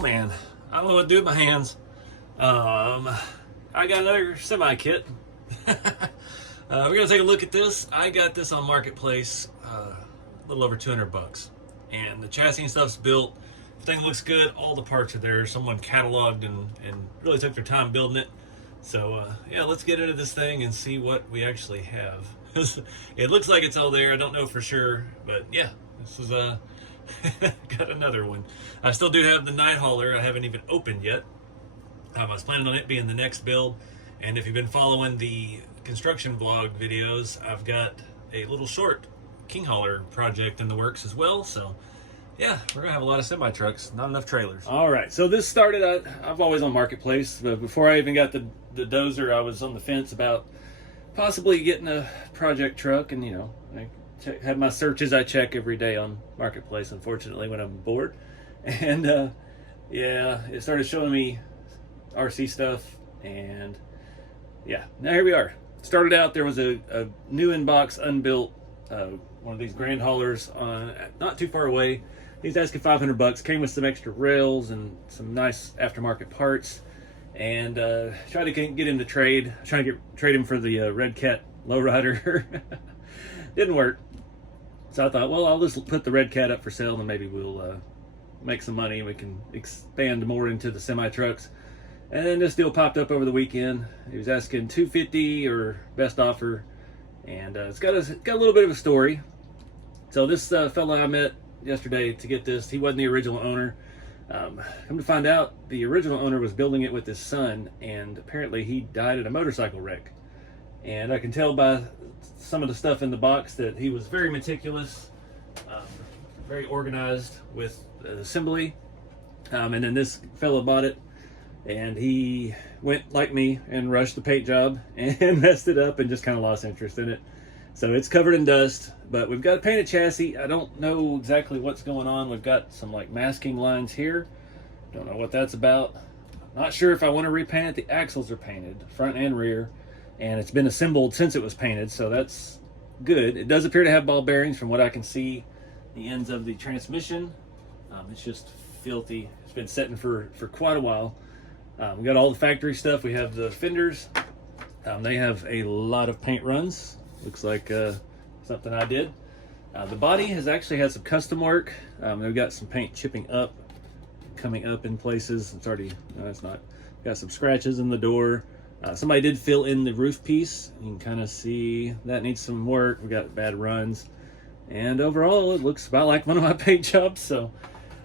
Oh man, I don't know what to do with my hands. I got another semi kit. We're gonna take a look at this. I got this on Marketplace, a little over 200 bucks, and the chassis and stuff's built. Everything looks good. All the parts are there. Someone cataloged and really took their time building it. So yeah, let's get into this thing and see what we actually have. It looks like it's all there. I don't know for sure, but yeah, this is got another one. I still do have the night hauler. I haven't even opened yet. I was planning on it being the next build, and if you've been following the construction vlog videos, I've got a little short king hauler project in the works as well. So yeah, we're gonna have a lot of semi trucks, not enough trailers. All right, so this started. I've always on Marketplace, but before I even got the dozer, I was on the fence about possibly getting a project truck, and you know, I have my searches I check every day on Marketplace, unfortunately, when I'm bored. And yeah, it started showing me RC stuff, and yeah, now here we are. Started out, there was a new in-box, unbuilt, one of these grand haulers on not too far away. He's asking 500 bucks, came with some extra rails and some nice aftermarket parts, and tried to get him to trade. Trying to trade him for the Red Cat lowrider. Didn't work. So I thought, well, I'll just put the Red Cat up for sale, and maybe we'll make some money and we can expand more into the semi trucks. And then this deal popped up over the weekend. He was asking $250 or best offer, and it's got a little bit of a story. So this fella I met yesterday to get this, he wasn't the original owner. Come to find out, the original owner was building it with his son, and apparently he died in a motorcycle wreck. And I can tell by some of the stuff in the box that he was very meticulous, very organized with assembly. And then this fella bought it, and he went like me and rushed the paint job and messed it up and just kind of lost interest in it. So it's covered in dust, but we've got a painted chassis. I don't know exactly what's going on. We've got some like masking lines here. Don't know what that's about. Not sure if I want to repaint it. The axles are painted, front and rear, and it's been assembled since it was painted, so that's good. It does appear to have ball bearings from what I can see. The ends of the transmission, it's just filthy. It's been sitting for quite a while. We got all the factory stuff. We have the fenders. They have a lot of paint runs. Looks like something I did. The body has actually had some custom work. They've got some paint chipping up, coming up in places. It's already, no, it's not. Got some scratches in the door. Somebody did fill in the roof piece. You can kind of see that needs some work. We got bad runs. And overall, it looks about like one of my paint jobs. So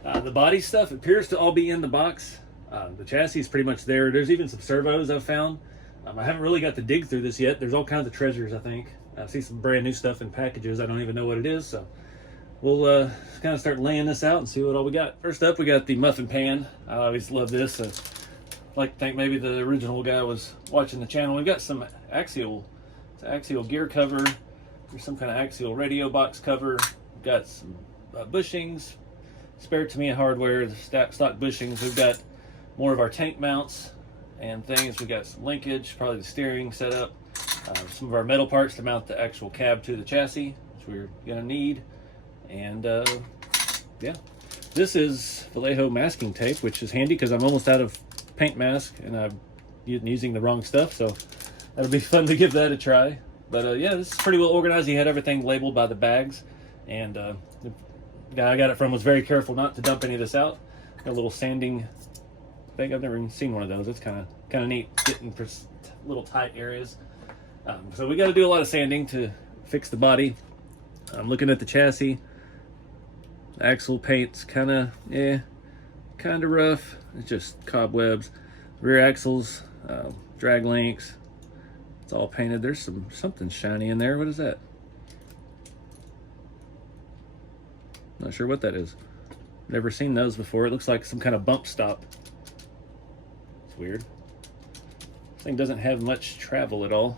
the body stuff appears to all be in the box. The chassis is pretty much there. There's even some servos I've found. I haven't really got to dig through this yet. There's all kinds of treasures, I think. I see some brand new stuff in packages. I don't even know what it is. So we'll kind of start laying this out and see what all we got. First up, we got the muffin pan. I always love this. I'd like to think maybe the original guy was watching the channel. We've got some axial gear cover. There's some kind of axial radio box cover. We've got some bushings, spare Tamiya hardware, the stock bushings. We've got more of our tank mounts and things. We got some linkage, probably the steering setup, some of our metal parts to mount the actual cab to the chassis, which we're gonna need. And yeah, this is Vallejo masking tape, which is handy because I'm almost out of paint mask and I'm using the wrong stuff, so that'll be fun to give that a try. But yeah, this is pretty well organized. He had everything labeled by the bags, and the guy I got it from was very careful not to dump any of this out. Got a little sanding thing. I've never even seen one of those. It's kind of neat, getting for little tight areas. So we got to do a lot of sanding to fix the body. I'm looking at the chassis. Axle paint's kind of rough. It's just cobwebs. Rear axles, drag links. It's all painted. There's something shiny in there. What is that? Not sure what that is. Never seen those before. It looks like some kind of bump stop. It's weird. This thing doesn't have much travel at all.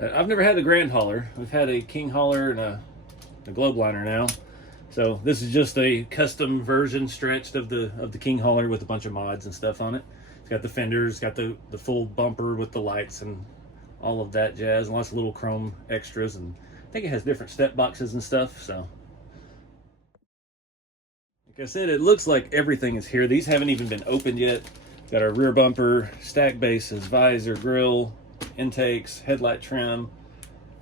I've never had a grand hauler. We've had a king hauler and a globe liner now. So this is just a custom version stretched of the king hauler with a bunch of mods and stuff on it. It's got the fenders, got the full bumper with the lights and all of that jazz, and lots of little chrome extras, and I think it has different step boxes and stuff. So Like I said, it looks like everything is here. These haven't even been opened yet. Got our rear bumper, stack bases, visor, grill, intakes, headlight trim,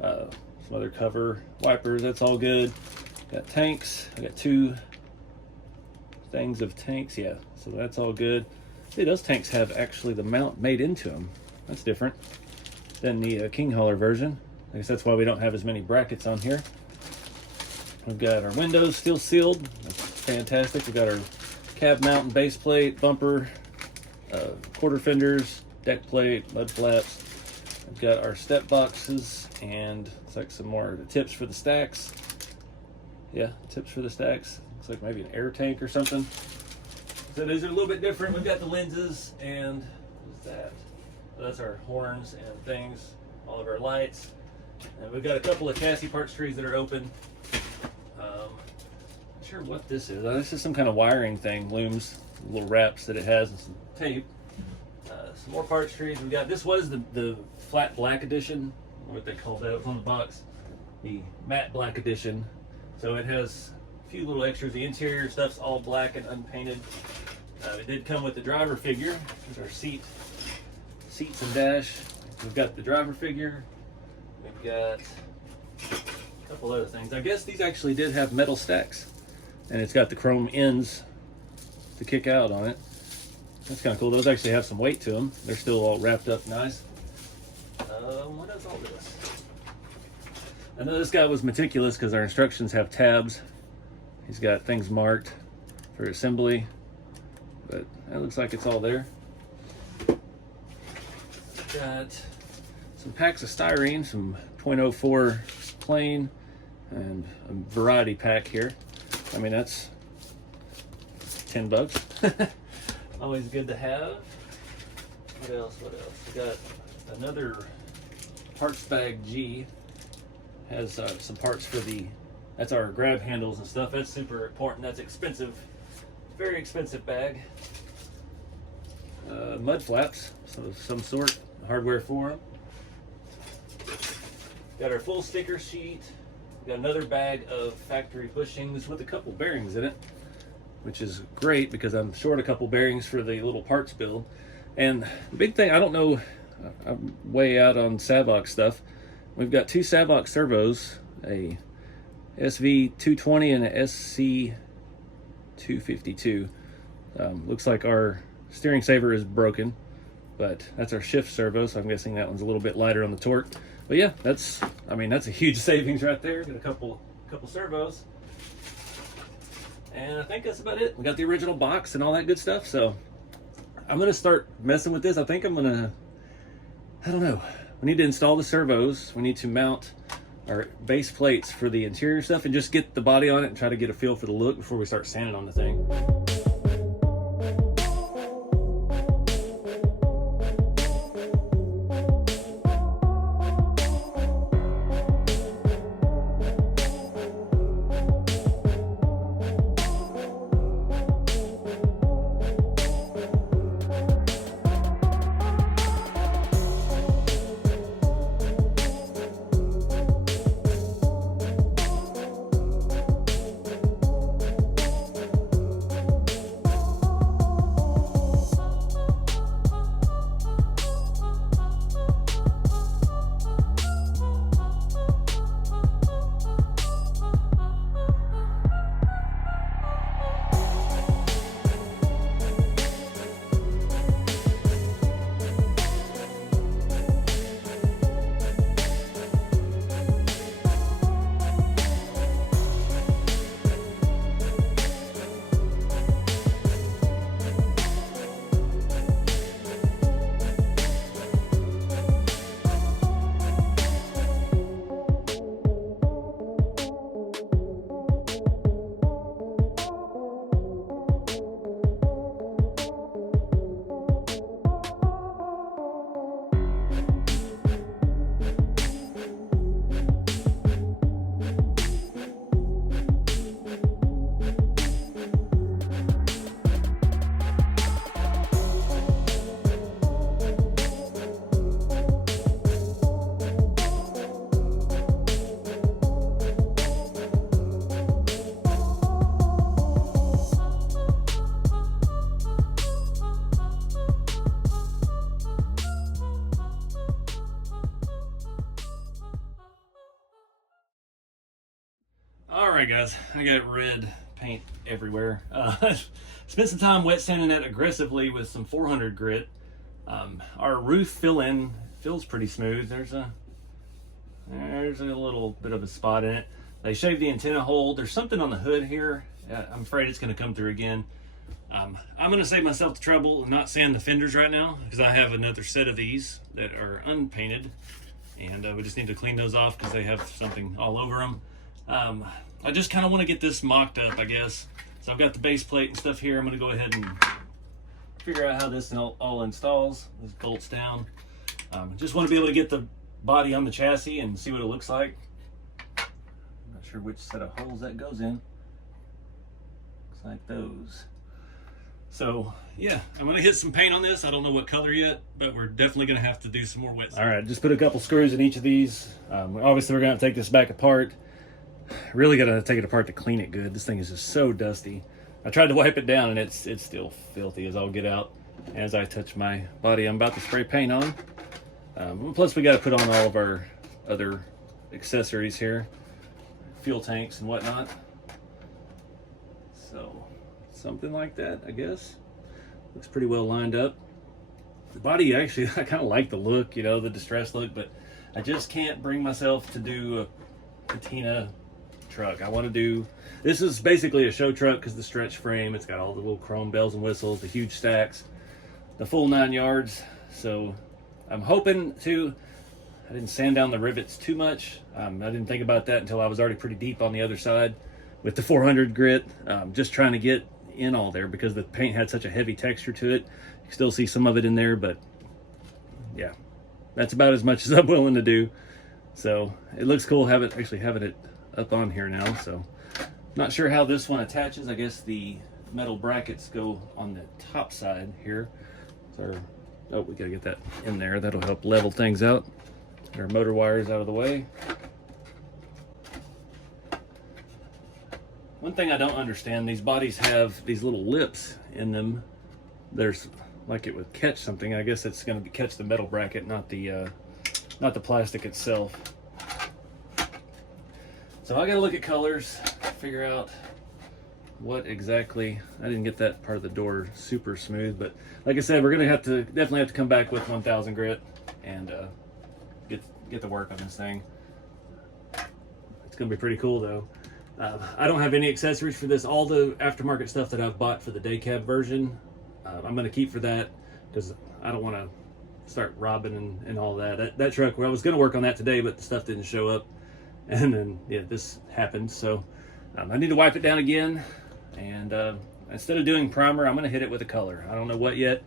some other cover, wipers, that's all good. Got tanks. I got 2 things of tanks, yeah, so that's all good. See, those tanks have actually the mount made into them. That's different than the King Hauler version. I guess that's why we don't have as many brackets on here. We've got our windows still sealed. That's fantastic. We've got our cab mount and base plate, bumper, quarter fenders, deck plate, mud flaps. We've got our step boxes, and it's like some more tips for the stacks. Yeah, tips for the stacks. Looks like maybe an air tank or something. So these are a little bit different. We've got the lenses, and what's that? So that's our horns and things, all of our lights. And we've got a couple of chassis parts trees that are open. Not sure what this is. This is some kind of wiring thing, looms, little wraps that it has, and some tape. Some more parts trees. We got, this was the flat black edition, what they called that. It was on the box. The matte black edition. So it has a few little extras. The interior stuff's all black and unpainted. It did come with the driver figure. There's our seats and dash. We've got the driver figure. We've got a couple other things. I guess these actually did have metal stacks, and it's got the chrome ends to kick out on it. That's kind of cool. Those actually have some weight to them. They're still all wrapped up nice. What is all this? I know this guy was meticulous because our instructions have tabs. He's got things marked for assembly, but it looks like it's all there. Got some packs of styrene, some 0.04 plain, and a variety pack here. I mean, that's $10. Always good to have. What else? We got another parts bag G. Has some parts for that's our grab handles and stuff. That's super important. That's expensive, very expensive bag. Mud flaps, so some sort, hardware for them. Got our full sticker sheet. Got another bag of factory bushings with a couple bearings in it, which is great because I'm short a couple bearings for the little parts build. And the big thing, I don't know, I'm way out on Savox stuff. We've got 2 Savox servos, a SV220 and a SC252. Looks like our steering saver is broken, but that's our shift servo, so I'm guessing that one's a little bit lighter on the torque. But yeah, that's a huge savings right there. Got a couple servos. And I think that's about it. We got the original box and all that good stuff, so I'm gonna start messing with this. I think I don't know. We need to install the servos. We need to mount our base plates for the interior stuff and just get the body on it and try to get a feel for the look before we start sanding on the thing. Alright guys, I got red paint everywhere. Spent some time wet sanding that aggressively with some 400 grit. Our roof fill-in feels pretty smooth. There's a little bit of a spot in it. They shaved the antenna hole. There's something on the hood here. I'm afraid it's going to come through again. I'm going to save myself the trouble of not sanding the fenders right now because I have another set of these that are unpainted, and we just need to clean those off because they have something all over them. I just kind of want to get this mocked up, I guess. So I've got the base plate and stuff here. I'm going to go ahead and figure out how this all installs. This bolts down. Just want to be able to get the body on the chassis and see what it looks like. I'm not sure which set of holes that goes in. Looks like those. So yeah, I'm gonna hit some paint on this. I don't know what color yet, but we're definitely gonna have to do some more wet sanding. All right, just put a couple screws in each of these. Obviously we're gonna have to take this back apart. Really gotta take it apart to clean it good. This thing is just so dusty. I tried to wipe it down and it's still filthy as all get out. As I touch my body I'm about to spray paint on. Plus we gotta put on all of our other accessories here. Fuel tanks and whatnot. So something like that, I guess. Looks pretty well lined up. The body, actually, I kind of like the look, you know, the distressed look, but I just can't bring myself to do a patina truck. I want to do, this is basically a show truck because the stretch frame, it's got all the little chrome bells and whistles, the huge stacks, the full 9 yards. So I'm hoping to, I didn't sand down the rivets too much. I didn't think about that until I was already pretty deep on the other side with the 400 grit, just trying to get in all there because the paint had such a heavy texture to it. You can still see some of it in there, but yeah, that's about as much as I'm willing to do. So it looks cool actually having it up on here now. So not sure how this one attaches. I guess the metal brackets go on the top side here. So, oh, we gotta get that in there. That'll help level things out. Our motor wires out of the way. One thing I don't understand, these bodies have these little lips in them. There's like it would catch something. I guess it's going to catch the metal bracket, not the plastic itself. So I got to look at colors, figure out what exactly. I didn't get that part of the door super smooth, but like I said, we're going to definitely have to come back with 1000 grit and get to work on this thing. It's going to be pretty cool though. I don't have any accessories for this. All the aftermarket stuff that I've bought for the day cab version, I'm going to keep for that because I don't want to start robbing and all that. That truck, well, I was going to work on that today, but the stuff didn't show up. And then, yeah, this happened. So I need to wipe it down again. And instead of doing primer, I'm going to hit it with a color. I don't know what yet.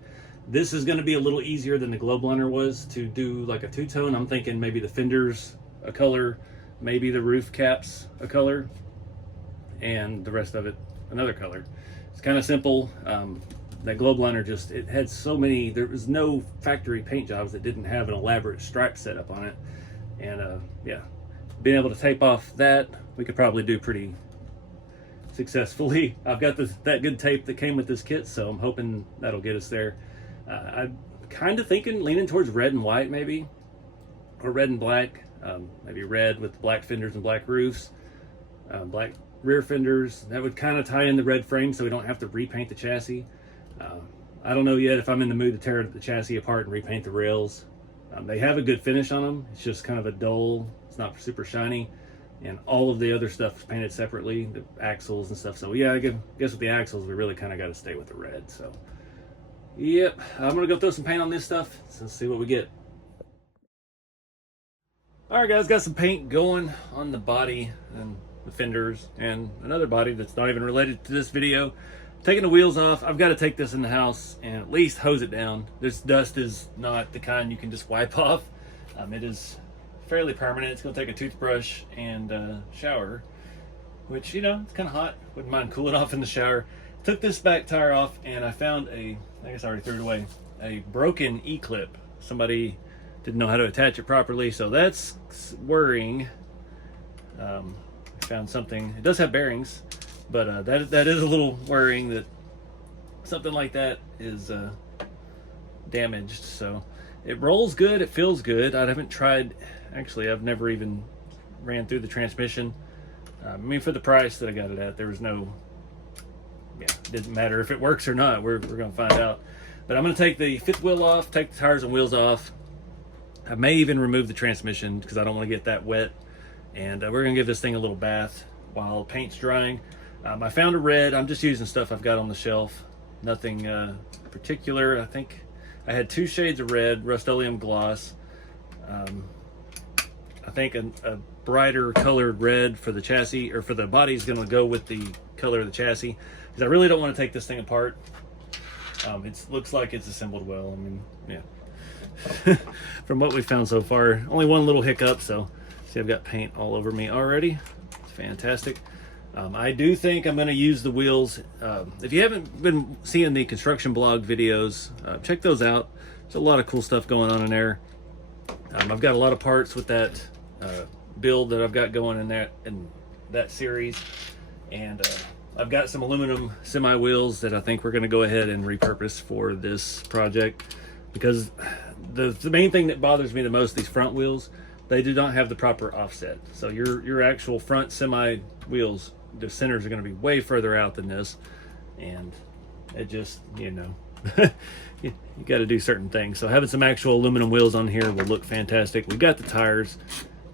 This is going to be a little easier than the globe liner was to do like a two-tone. I'm thinking maybe the fenders a color, maybe the roof caps a color, and the rest of it another color. It's kind of simple. That globe liner just, it had so many, there was no factory paint jobs that didn't have an elaborate stripe setup on it. And yeah, being able to tape off that, we could probably do pretty successfully. I've got that good tape that came with this kit, so I'm hoping that'll get us there. I'm kind of leaning towards red and white maybe, or red and black. Maybe red with black fenders and black roofs, black rear fenders. That would kind of tie in the red frame so we don't have to repaint the chassis. I don't know yet if I'm in the mood to tear the chassis apart and repaint the rails. They have a good finish on them. It's just kind of a dull, it's not super shiny. And all of the other stuff is painted separately, the axles and stuff. So yeah, I guess with the axles, we really kind of got to stay with the red. So yep, I'm going to go throw some paint on this stuff. So let's see what we get. Alright guys, got some paint going on the body and the fenders and another body that's not even related to this video. Taking the wheels off. I've got to take this in the house and at least hose it down. This dust is not the kind you can just wipe off. It is fairly permanent. It's going to take a toothbrush and a shower, which, you know, it's kind of hot. Wouldn't mind cooling off in the shower. Took this back tire off and I found I guess I already threw it away, a broken E-clip. Somebody didn't know how to attach it properly, so that's worrying. I found something. It does have bearings, but that is a little worrying that something like that is damaged. So it rolls good, it feels good. I haven't tried, actually I've never even ran through the transmission. I mean, for the price that I got it at, there was no, yeah, it didn't matter if it works or not. We're going to find out. But I'm going to take the fifth wheel off, take the tires and wheels off. I may even remove the transmission because I don't want to get that wet. And we're going to give this thing a little bath while paint's drying. I found a red. I'm just using stuff I've got on the shelf. Nothing particular. I think I had 2 shades of red, Rust-Oleum gloss. I think a brighter colored red for the chassis, or for the body, is going to go with the color of the chassis, because I really don't want to take this thing apart. It looks like it's assembled well. I mean, yeah. From what we've found so far, only one little hiccup. So see, I've got paint all over me already. It's fantastic. I do think I'm going to use the wheels. If you haven't been seeing the construction blog videos, check those out. There's a lot of cool stuff going on in there. I've got a lot of parts with that build that I've got going in that series, and I've got some aluminum semi wheels that I think we're going to go ahead and repurpose for this project, because the main thing that bothers me the most, these front wheels, they do not have the proper offset. So your actual front semi wheels, the centers are going to be way further out than this, and it just, you know, you got to do certain things. So having some actual aluminum wheels on here will look fantastic. We've got the tires.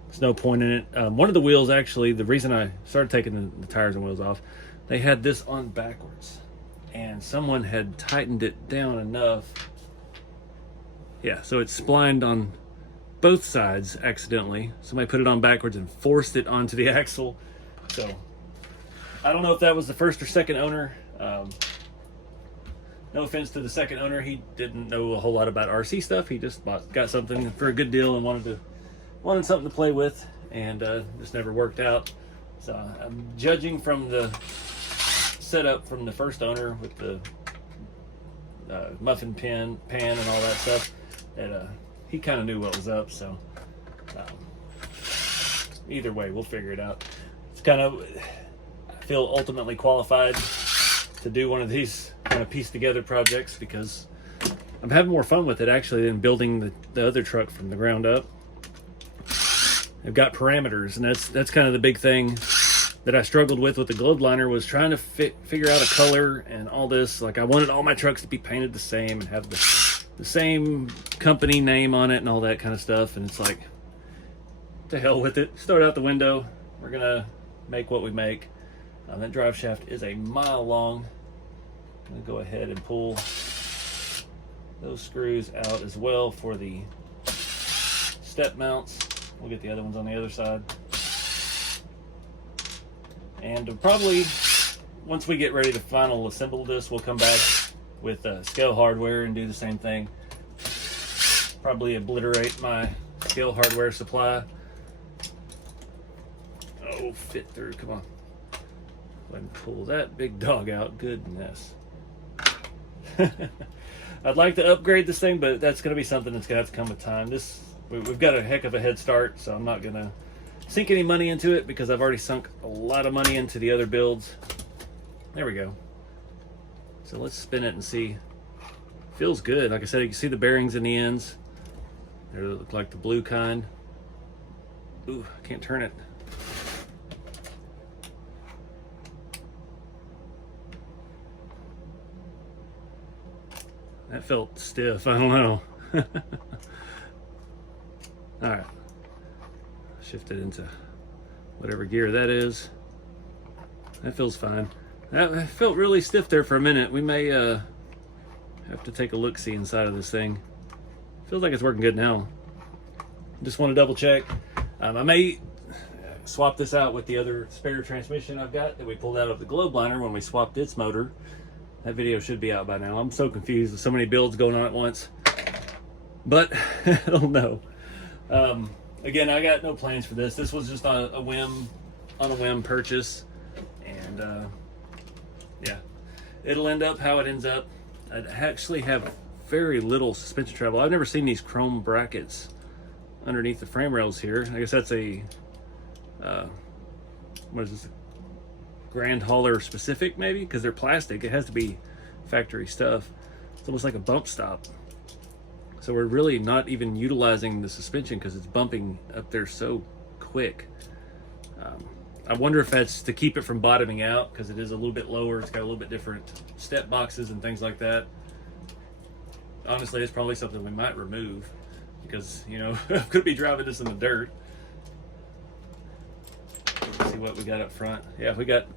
There's no point in it. One of the wheels, actually, the reason I started taking the tires and wheels off, they had this on backwards, and someone had tightened it down enough. Yeah, so it's splined on both sides accidentally. Somebody put it on backwards and forced it onto the axle. So I don't know if that was the first or second owner. No offense to the second owner, he didn't know a whole lot about RC stuff. He just got something for a good deal and wanted something to play with, and just never worked out. So I'm judging from the setup from the first owner with the muffin pan and all that stuff, that he kind of knew what was up. So either way, we'll figure it out. It's kind of, I feel ultimately qualified to do one of these kind of piece together projects, because I'm having more fun with it actually than building the other truck from the ground up. I've got parameters, and that's kind of the big thing that I struggled with the globe liner, was trying to figure out a color and all this. Like, I wanted all my trucks to be painted the same and have the same company name on it and all that kind of stuff. And it's like, to hell with it. Start out the window. We're gonna make what we make. That drive shaft is a mile long. I'm gonna go ahead and pull those screws out as well for the step mounts. We'll get the other ones on the other side. And probably, once we get ready to final assemble this, we'll come back with scale hardware and do the same thing. Probably obliterate my scale hardware supply. Oh, fit through, come on. Go ahead and pull that big dog out, goodness. I'd like to upgrade this thing, but that's gonna be something that's gonna have to come with time. We've got a heck of a head start, so I'm not gonna sink any money into it, because I've already sunk a lot of money into the other builds. There we go. So let's spin it and see. Feels good. Like I said, you can see the bearings in the ends. They look like the blue kind. Ooh, I can't turn it. That felt stiff, I don't know. All right, shift it into whatever gear that is. That feels fine. That felt really stiff there for a minute. We may have to take a look-see inside of this thing. Feels like it's working good now. Just want to double check. I may swap this out with the other spare transmission I've got that we pulled out of the globe liner when we swapped its motor. That video should be out by now. I'm so confused with so many builds going on at once. But I don't know. Again, I got no plans for this. This was just on a whim purchase, and yeah, it'll end up how it ends up. I actually have very little suspension travel. I've never seen these chrome brackets underneath the frame rails here. I guess that's a what is this? Grand hauler specific, maybe, because they're plastic. It has to be factory stuff. It's almost like a bump stop. So we're really not even utilizing the suspension because it's bumping up there so quick. I wonder if that's to keep it from bottoming out, because it is a little bit lower. It's got a little bit different step boxes and things like that. Honestly, it's probably something we might remove, because, you know, I'm going to be driving this in the dirt. Let's see what we got up front. Yeah, we got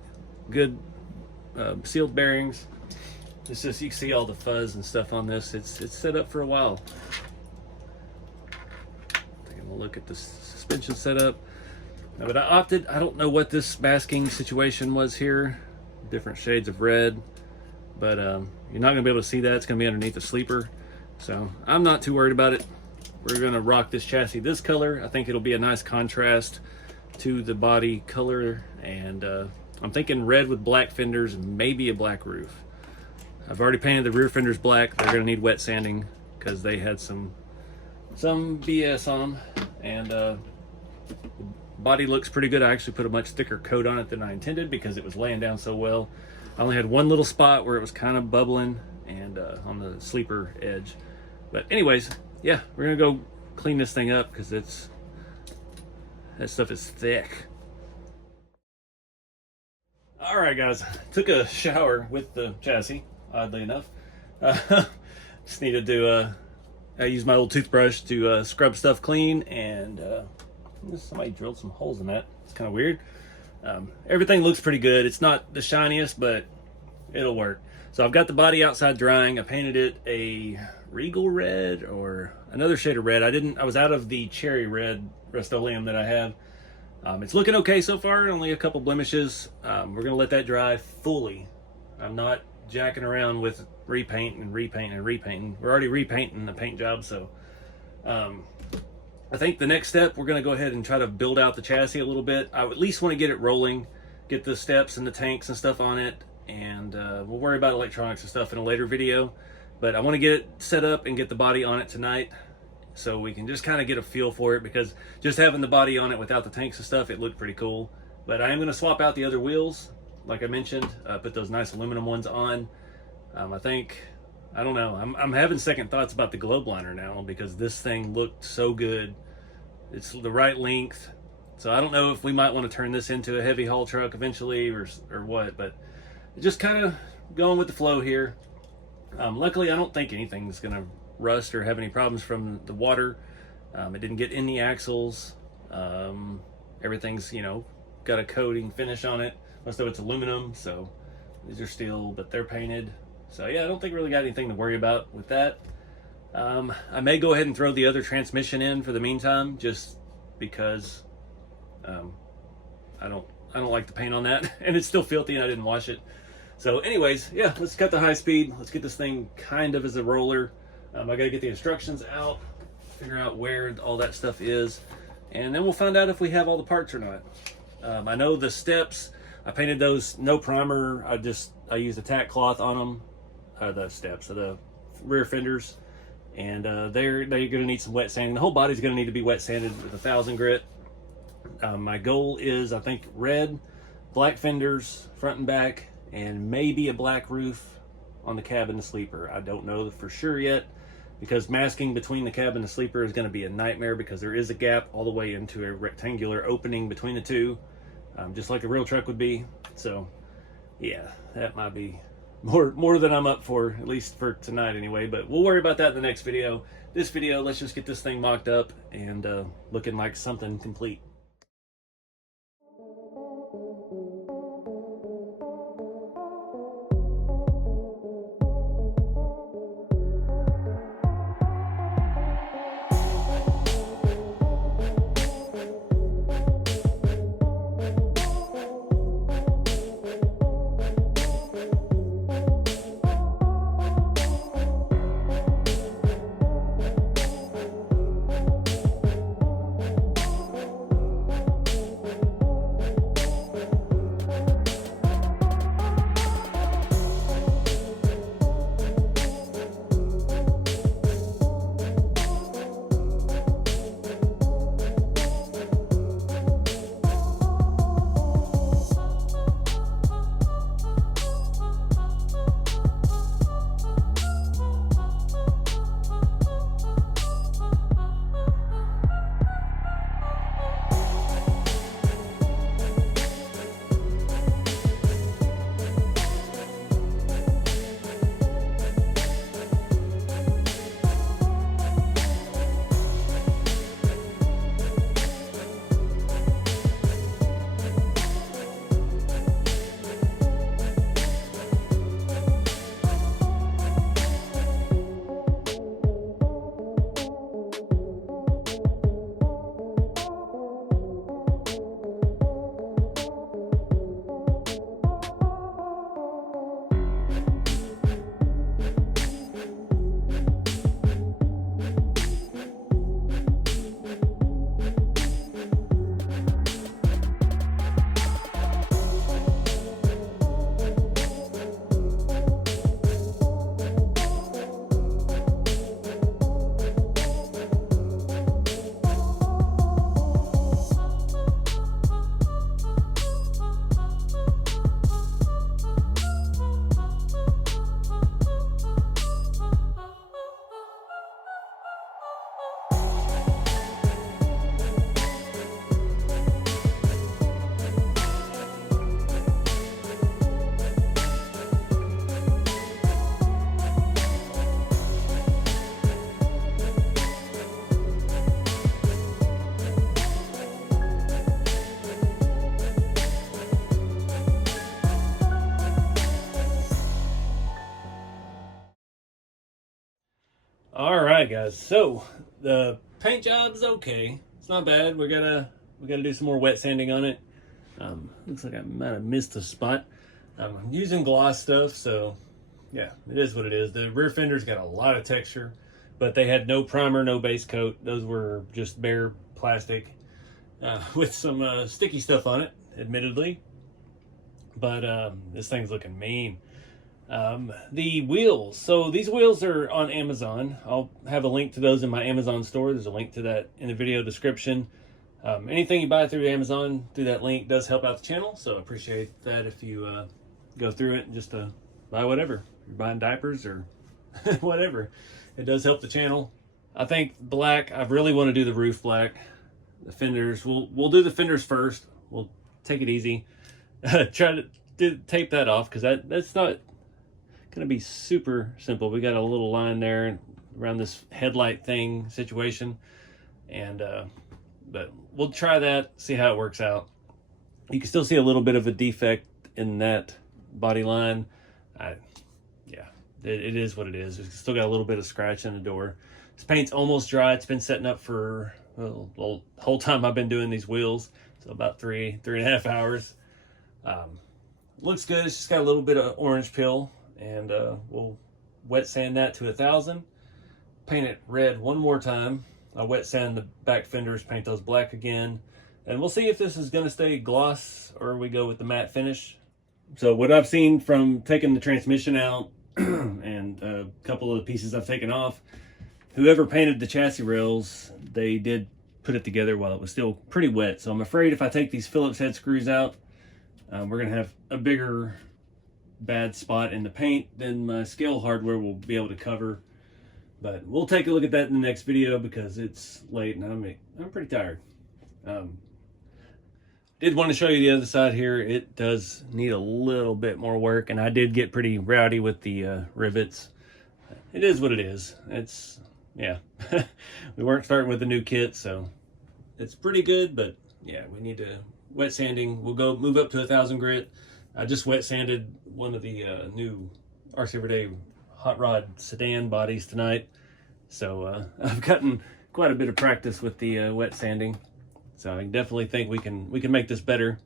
good sealed bearings. It's just, you can see all the fuzz and stuff on this. It's set up for a while. Taking a look at the suspension setup. But I opted, I don't know what this masking situation was here. Different shades of red. But you're not going to be able to see that. It's going to be underneath the sleeper. So I'm not too worried about it. We're going to rock this chassis this color. I think it'll be a nice contrast to the body color. And I'm thinking red with black fenders and maybe a black roof. I've already painted the rear fenders black. They're going to need wet sanding because they had some BS on them. And body looks pretty good. I actually put a much thicker coat on it than I intended because it was laying down so well. I only had one little spot where it was kind of bubbling and on the sleeper edge. But anyways, yeah, we're gonna go clean this thing up because that stuff is thick. All right, guys, took a shower with the chassis, oddly enough. Just needed to, I used my old toothbrush to scrub stuff clean, and somebody drilled some holes in that. It's kind of weird. Everything looks pretty good. It's not the shiniest, but it'll work. So I've got the body outside drying. I painted it a regal red or another shade of red. I was out of the cherry red Rust-Oleum that I have. It's looking okay so far. Only a couple blemishes. We're gonna let that dry fully. I'm not jacking around with repainting and repainting and repainting. We're already repainting the paint job, so I think the next step, we're going to go ahead and try to build out the chassis a little bit. I at least want to get it rolling, get the steps and the tanks and stuff on it, and we'll worry about electronics and stuff in a later video. But I want to get it set up and get the body on it tonight so we can just kind of get a feel for it, because just having the body on it without the tanks and stuff, it looked pretty cool. But I am going to swap out the other wheels, like I mentioned, put those nice aluminum ones on. I don't know. I'm having second thoughts about the globe liner now because this thing looked so good. It's the right length. So I don't know if we might want to turn this into a heavy haul truck eventually or what, but just kind of going with the flow here. Luckily, I don't think anything's going to rust or have any problems from the water. It didn't get in the axles. Everything's, you know, got a coating finish on it. Most of it's aluminum, so these are steel, but they're painted. So yeah, I don't think we really got anything to worry about with that. I may go ahead and throw the other transmission in for the meantime, just because I don't like the paint on that, and it's still filthy and I didn't wash it. So anyways, yeah, let's cut the high speed. Let's get this thing kind of as a roller. I gotta get the instructions out, figure out where all that stuff is, and then we'll find out if we have all the parts or not. I know the steps, I painted those no primer. I used a tack cloth on them. The steps of the rear fenders, and they're going to need some wet sanding. The whole body's going to need to be wet sanded with 1000 grit. My goal is, I think, red, black fenders front and back, and maybe a black roof on the cab and the sleeper. I don't know for sure yet, because masking between the cab and the sleeper is going to be a nightmare, because there is a gap all the way into a rectangular opening between the two, just like a real truck would be. So yeah, that might be more than I'm up for, at least for tonight anyway, but we'll worry about that in the next video. This video, let's just get this thing mocked up and looking like something complete. All right, guys. So the paint job's okay. It's not bad. We gotta do some more wet sanding on it. Looks like I might have missed a spot. I'm using gloss stuff, so yeah, it is what it is. The rear fender's got a lot of texture, but they had no primer, no base coat. Those were just bare plastic with some sticky stuff on it, admittedly. But this thing's looking mean. The wheels. So these wheels are on Amazon. I'll have a link to those in my Amazon store. There's a link to that in the video description. Anything you buy through Amazon, through that link, does help out the channel. So I appreciate that if you go through it just to buy whatever. You're buying diapers or whatever. It does help the channel. I think black, I really want to do the roof black. The fenders, we'll do the fenders first. We'll take it easy. Try to tape that off because that's not going to be super simple. We got a little line there around this headlight thing situation, and but we'll try that, see how it works out. You can still see a little bit of a defect in that body line. Yeah, it is what it is. It's still got a little bit of scratch in the door. This paint's almost dry. It's been setting up for the whole time I've been doing these wheels, so about three and a half hours. Looks good. It's just got a little bit of orange peel, and we'll wet sand that to 1,000. Paint it red one more time. I'll wet sand the back fenders, paint those black again, and we'll see if this is going to stay gloss or we go with the matte finish. So what I've seen from taking the transmission out and a couple of the pieces I've taken off, whoever painted the chassis rails, they did put it together while it was still pretty wet. So I'm afraid if I take these Phillips head screws out, we're going to have a bigger bad spot in the paint than my scale hardware will be able to cover. But we'll take a look at that in the next video because it's late and I'm pretty tired. Did want to show you the other side here. It does need a little bit more work, and I did get pretty rowdy with the rivets. It is what it is. It's, yeah. We weren't starting with a new kit, so it's pretty good, but yeah, we need to wet sanding. We'll go move up to 1,000 grit. I just wet sanded one of the new RC Everyday hot rod sedan bodies tonight, so I've gotten quite a bit of practice with the wet sanding, so I definitely think we can make this better.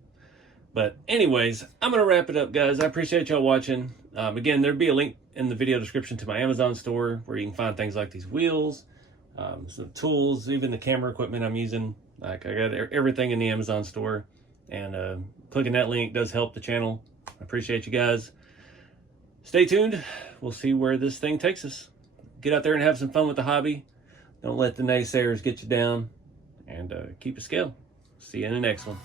But anyways, I'm gonna wrap it up, guys. I appreciate y'all watching. Again, there'll be a link in the video description to my Amazon store where you can find things like these wheels, some tools, even the camera equipment I'm using. Like, I got everything in the Amazon store, and clicking that link does help the channel. I appreciate you guys. Stay tuned. We'll see where this thing takes us. Get out there and have some fun with the hobby. Don't let the naysayers get you down, and keep a scale. See you in the next one.